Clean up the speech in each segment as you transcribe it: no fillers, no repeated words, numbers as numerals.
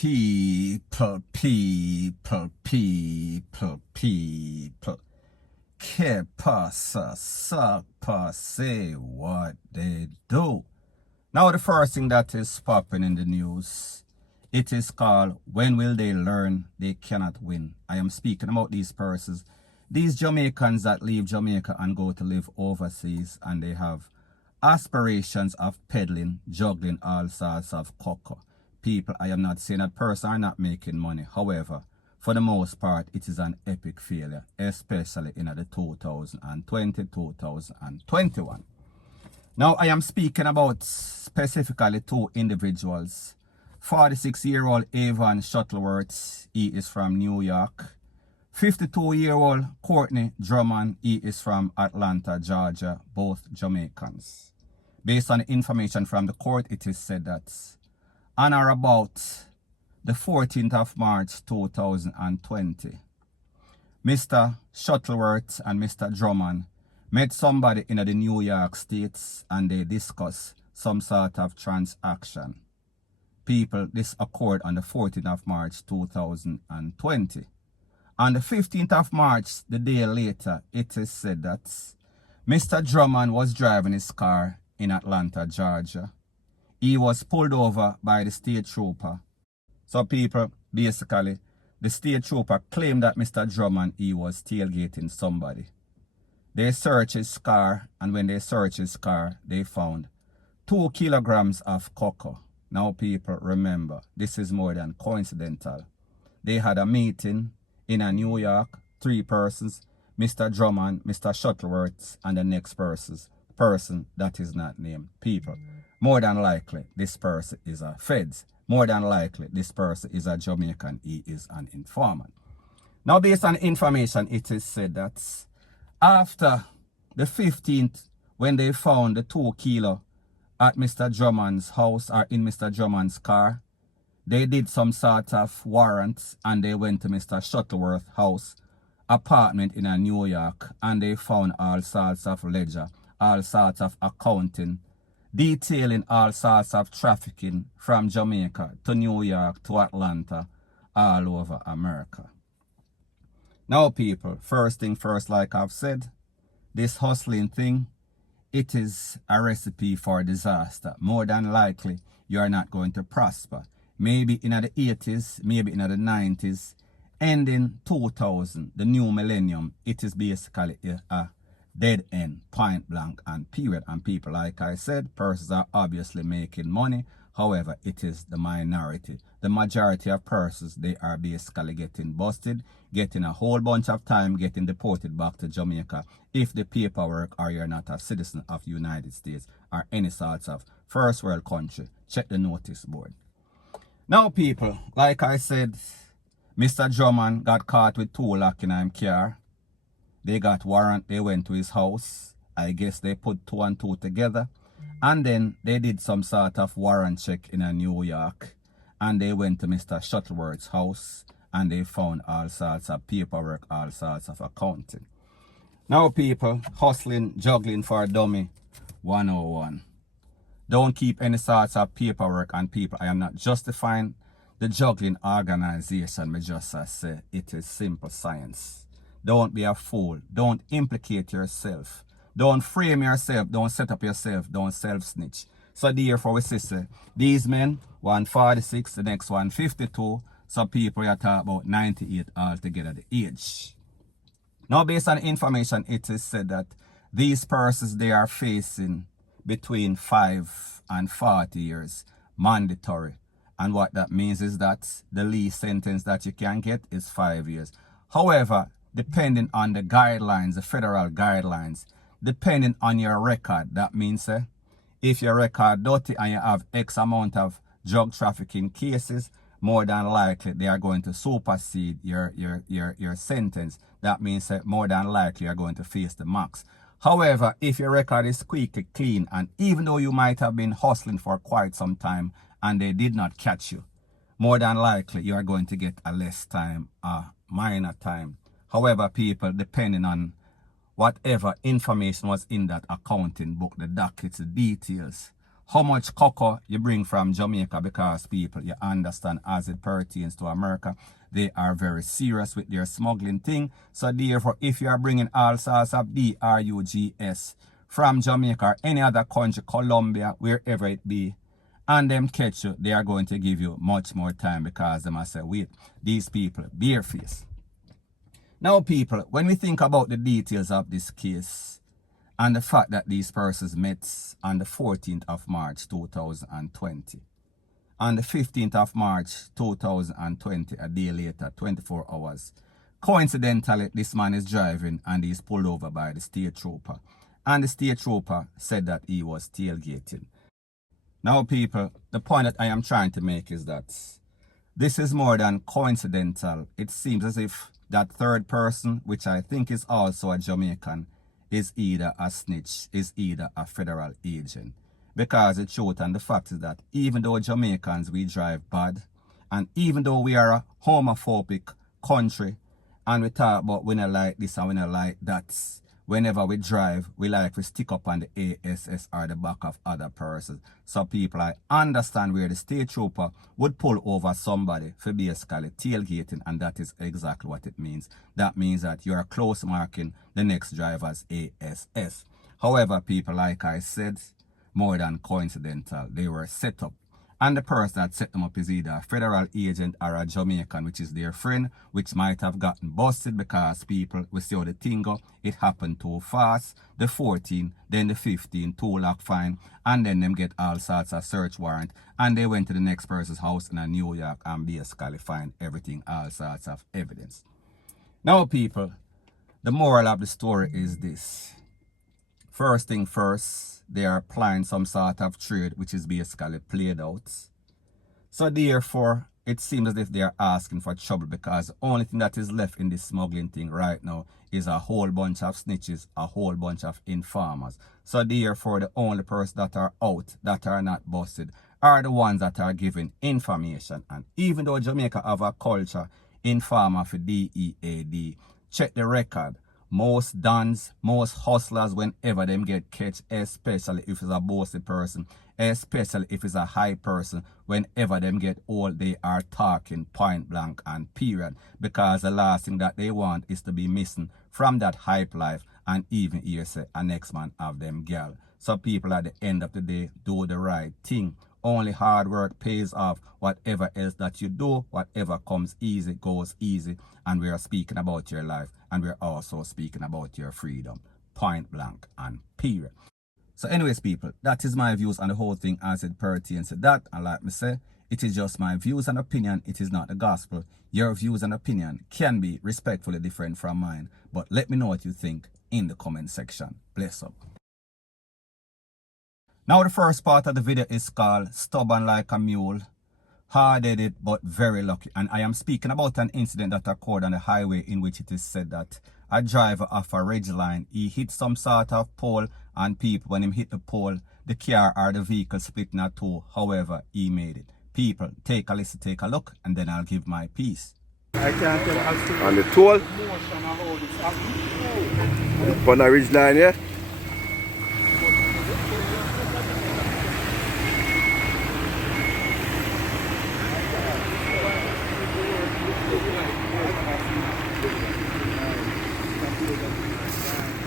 People. Que pasa, suck, say what they do. Now the first thing that is popping in the news, it is called, when will they learn they cannot win? I am speaking about these persons, these Jamaicans that leave Jamaica and go to live overseas, and they have aspirations of peddling, juggling all sorts of cocoa. People, I am not saying that person are not making money. However, for the most part, it is an epic failure, especially in the 2020-2021. Now, I am speaking about specifically two individuals. 46-year-old Avon Shuttleworth, he is from New York. 52-year-old Courtney Drummond, he is from Atlanta, Georgia, both Jamaicans. Based on the information from the court, it is said that on or about the 14th of March 2020, Mr. Shuttleworth and Mr. Drummond met somebody in the New York States, and they discussed some sort of transaction. People, this occurred on the 14th of March 2020. On the 15th of March, the day later, it is said that Mr. Drummond was driving his car in Atlanta, Georgia. He was pulled over by the state trooper. So people, basically, the state trooper claimed that Mr. Drummond, he was tailgating somebody. They searched his car, and when they searched his car, they found 2 kilograms of cocoa. Now people, remember, this is more than coincidental. They had a meeting in New York, 3 persons, Mr. Drummond, Mr. Shuttleworth, and the next person that is not named. People, more than likely, this person is a feds. More than likely, this person is a Jamaican. He is an informant. Now, based on information, it is said that after the 15th, when they found the 2 kilo at Mr. Drummond's house or in Mr. Drummond's car, they did some sort of warrants, and they went to Mr. Shuttleworth's house, apartment in New York, and they found all sorts of ledger, all sorts of accounting, detailing all sorts of trafficking from Jamaica to New York to Atlanta, all over America. Now people, first thing first, like I've said, this hustling thing, it is a recipe for disaster. More than likely, you are not going to prosper. Maybe in the 80s, maybe in the 90s, ending 2000, the new millennium, it is basically a dead end, point blank and period. And people, like I said, persons are obviously making money. However, it is the minority. The majority of persons, they are basically getting busted, getting a whole bunch of time, getting deported back to Jamaica if the paperwork or you're not a citizen of the United States or any sorts of first world country. Check the notice board. Now people, like I said, Mr. Drummond got caught with 2 lock in his car. They got warrant, they went to his house. I guess they put 2 and 2 together. And then they did some sort of warrant check in New York. And they went to Mr. Shuttleworth's house, and they found all sorts of paperwork, all sorts of accounting. Now people, hustling, juggling for a dummy 101. Don't keep any sorts of paperwork. And people, I am not justifying the juggling organization. I just say it is simple science. Don't be a fool. Don't implicate yourself. Don't frame yourself. Don't set up yourself. Don't self-snitch. So therefore, we say, these men, 146, the next one 52. So people are talking about 98 altogether, the age. Now, based on information, it is said that these persons, they are facing between 5 and 40 years mandatory. And what that means is that the least sentence that you can get is 5 years. However, depending on the guidelines, the federal guidelines, depending on your record, that means if your record dirty and you have X amount of drug trafficking cases, more than likely they are going to supersede your sentence. That means more than likely you are going to face the max. However, if your record is squeaky clean, and even though you might have been hustling for quite some time and they did not catch you, more than likely you are going to get a less time, a minor time. However, people, depending on whatever information was in that accounting book, the dockets, the details, how much cocoa you bring from Jamaica, because people, you understand, as it pertains to America, they are very serious with their smuggling thing. So therefore, if you are bringing all sorts of drugs from Jamaica or any other country, Colombia, wherever it be, and them catch you, they are going to give you much more time, because they must say, wait, these people, barefaced. Now people, when we think about the details of this case, and the fact that these persons met on the 14th of March 2020. On the 15th of March 2020, a day later, 24 hours. Coincidentally, this man is driving and he's pulled over by the state trooper. And the state trooper said that he was tailgating. Now people, the point that I am trying to make is that this is more than coincidental. It seems as if that third person, which I think is also a Jamaican, is either a snitch, is either a federal agent. Because the truth and the fact is that even though Jamaicans, we drive bad, and even though we are a homophobic country, and we talk about we not like this and we not like that, whenever we drive, we like to stick up on the ASS or the back of other persons. So people, I understand where the state trooper would pull over somebody for basically tailgating, and that is exactly what it means. That means that you are close marking the next driver's ASS. However, people, like I said, more than coincidental, they were set up. And the person that set them up is either a federal agent or a Jamaican, which is their friend, which might have gotten busted because people, we see how the thing go, it happened too fast. The 14, then the 15, 2 lakh fine, and then them get all sorts of search warrant. And they went to the next person's house in New York and basically find everything, all sorts of evidence. Now people, the moral of the story is this. First thing first, they are applying some sort of trade which is basically played out. So therefore, it seems as if they are asking for trouble, because the only thing that is left in this smuggling thing right now is a whole bunch of snitches, a whole bunch of informers. So therefore, the only person that are out, that are not busted, are the ones that are giving information. And even though Jamaica have a culture, informer for DEA, check the record. Most dons, most hustlers, whenever them get catch, especially if it's a bossy person, especially if it's a high person, whenever them get old, they are talking point blank and period. Because the last thing that they want is to be missing from that hype life, and even here say a next man have them girl. So people at the end of the day do the right thing. Only hard work pays off. Whatever else that you do, whatever comes easy goes easy. And we are speaking about your life, and we're also speaking about your freedom. Point blank and period. So anyways people, that is my views on the whole thing as it pertains to that. And like me say, it is just my views and opinion. It is not the gospel. Your views and opinion can be respectfully different from mine. But let me know what you think in the comment section. Bless up. Now the first part of the video is called Stubborn Like a Mule, Hard-Headed but Very Lucky. And I am speaking about an incident that occurred on the highway, in which it is said that a driver of a ridge line, he hit some sort of pole, and people, when him hit the pole, the car or the vehicle split in two. However, he made it. People, take a listen, take a look, and then I'll give my piece. I can't tell On the toll? On the ridge line, yeah?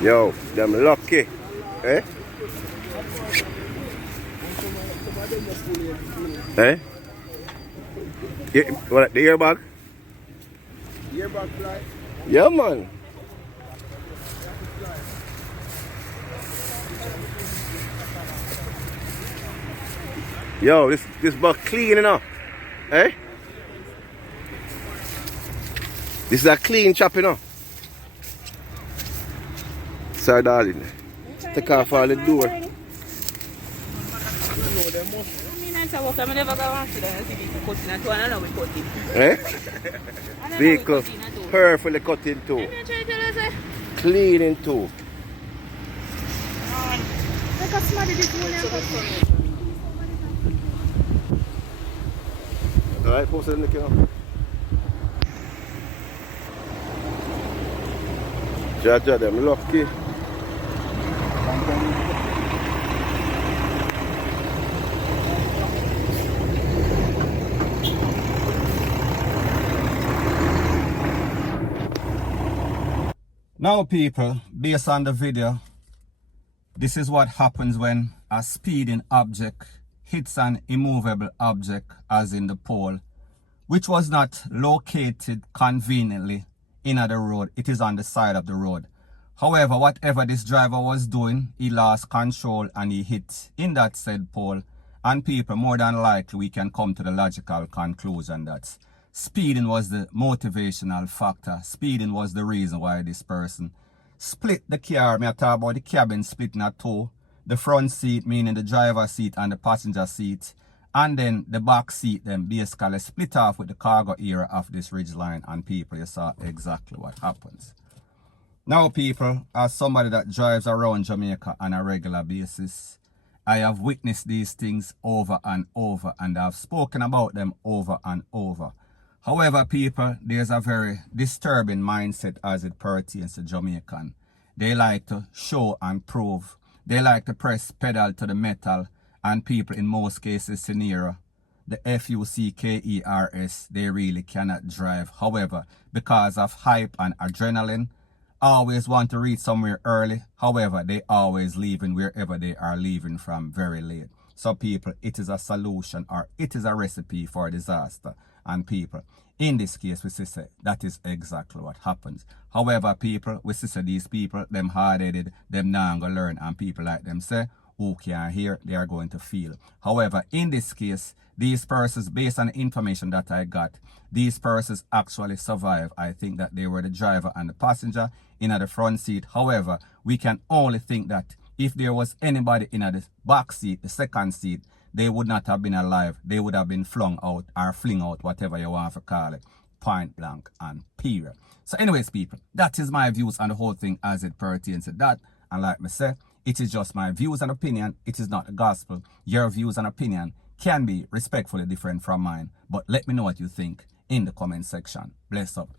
Yo, them lucky, eh? Eh? Yeah, what, the airbag? Airbag fly. Yeah, man. Yo, this bug clean enough, eh? This is a clean chop, you know. Sorry, darling. Take off all the door. Eh? Vehicle perfectly cutting too. Cleaning too. Alright, post it in the camera. Jaja, them lucky. Now people, based on the video, this is what happens when a speeding object hits an immovable object, as in the pole, which was not located conveniently in the road. It is on the side of the road. However, whatever this driver was doing, he lost control and he hit in that said pole. And people, more than likely, we can come to the logical conclusion that speeding was the motivational factor. Speeding was the reason why this person split the car. Me I talk about the cabin splitting at two. The front seat, meaning the driver's seat and the passenger seat. And then the back seat, then basically split off with the cargo area of this ridgeline. And people, you saw exactly what happens. Now people, as somebody that drives around Jamaica on a regular basis, I have witnessed these things over and over, and I've spoken about them over and over. However, people, there's a very disturbing mindset as it pertains to Jamaican. They like to show and prove. They like to press pedal to the metal, and people in most cases scenario, the FUCKERS, they really cannot drive. However, because of hype and adrenaline, always want to reach somewhere early. However, they always leaving wherever they are leaving from very late. So people, it is a solution, or it is a recipe for disaster. And people, in this case, we say that is exactly what happens. However, people, we say these people, them hard-headed, them not gonna learn, and people like them say, who can't hear, they are going to feel. However, in this case, these persons, based on the information that I got, these persons actually survived. I think that they were the driver and the passenger in the front seat. However, we can only think that if there was anybody in the back seat, the second seat, they would not have been alive. They would have been flung out, or fling out, whatever you want to call it, point blank and period. So anyways, people, that is my views on the whole thing as it pertains to that. And like me say, it is just my views and opinion. It is not the gospel. Your views and opinion can be respectfully different from mine. But let me know what you think in the comment section. Bless up.